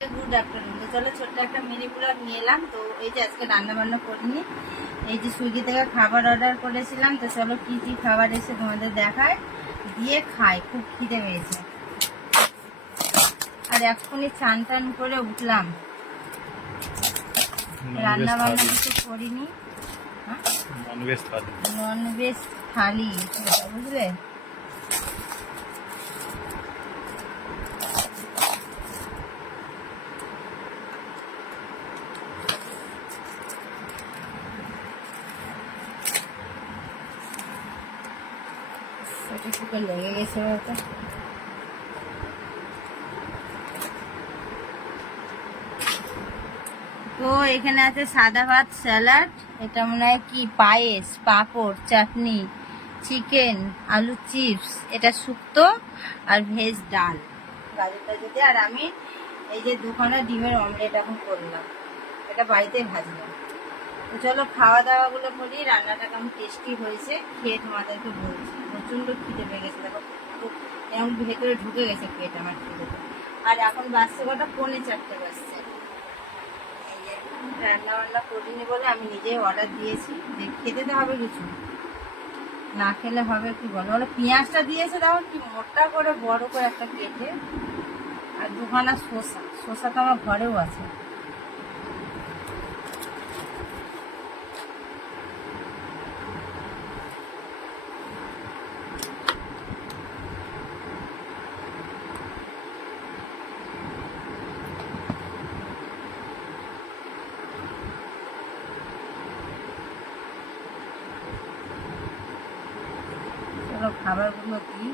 Good afternoon. তো চলো ছোট্ট একটা মিনি ব্লগ নিয়ে এলাম। তো এই যে আজকে রান্না বান্না করিনি এই যে সুইগি থেকে খাবার অর্ডার করেছিলাম। তো চলো কি কি খাবার এসে তোমাদের দেখায় দিয়ে খাই। খুব খিদে পেয়েছে। আর এক্ষুনি চান টান করে উঠলাম। রান্না বান্না কিছু করিনি। হ্যাঁ? Non veg thali. বুঝলে? এটা তো এখানে আছে সাদা ভাত, স্যালাড, এটা মনে হয় কি, পায়েস চাটনি, চিকেন, আলু চিপস, এটা শুক্তো আর ভেজ ডাল। দিয়ে আর আমি এই যে দুখানা ডিমের অমলেট এখন করলাম, এটা বাড়িতে ভাজলাম চলো খাওয়া দাওয়াগুলো করি, রান্নাটা কেমন টেস্টি হয়েছে, খেয়ে তোমাদেরকে বলছি। প্রচণ্ড খিদে পেয়ে গেছে। দেখো এমন ভেতরে ঢুকে গেছে পেট আমার খিদে আর এখন বাচ্চা কটা? পৌনে চারটে বাজছে। রান্না বান্না করিনি বলে আমি নিজেই অর্ডার দিয়েছি। যে খেতে তো হবে কিছু না। খেলে হবে কি বলো? বলো, পেঁয়াজটা দিয়েছে, দেখো কি মোটা করে, বড় করে একটা কেটে। আর দুখানা শসা। শসা তো আমার ঘরেও আছে। খাবারগুলো দিই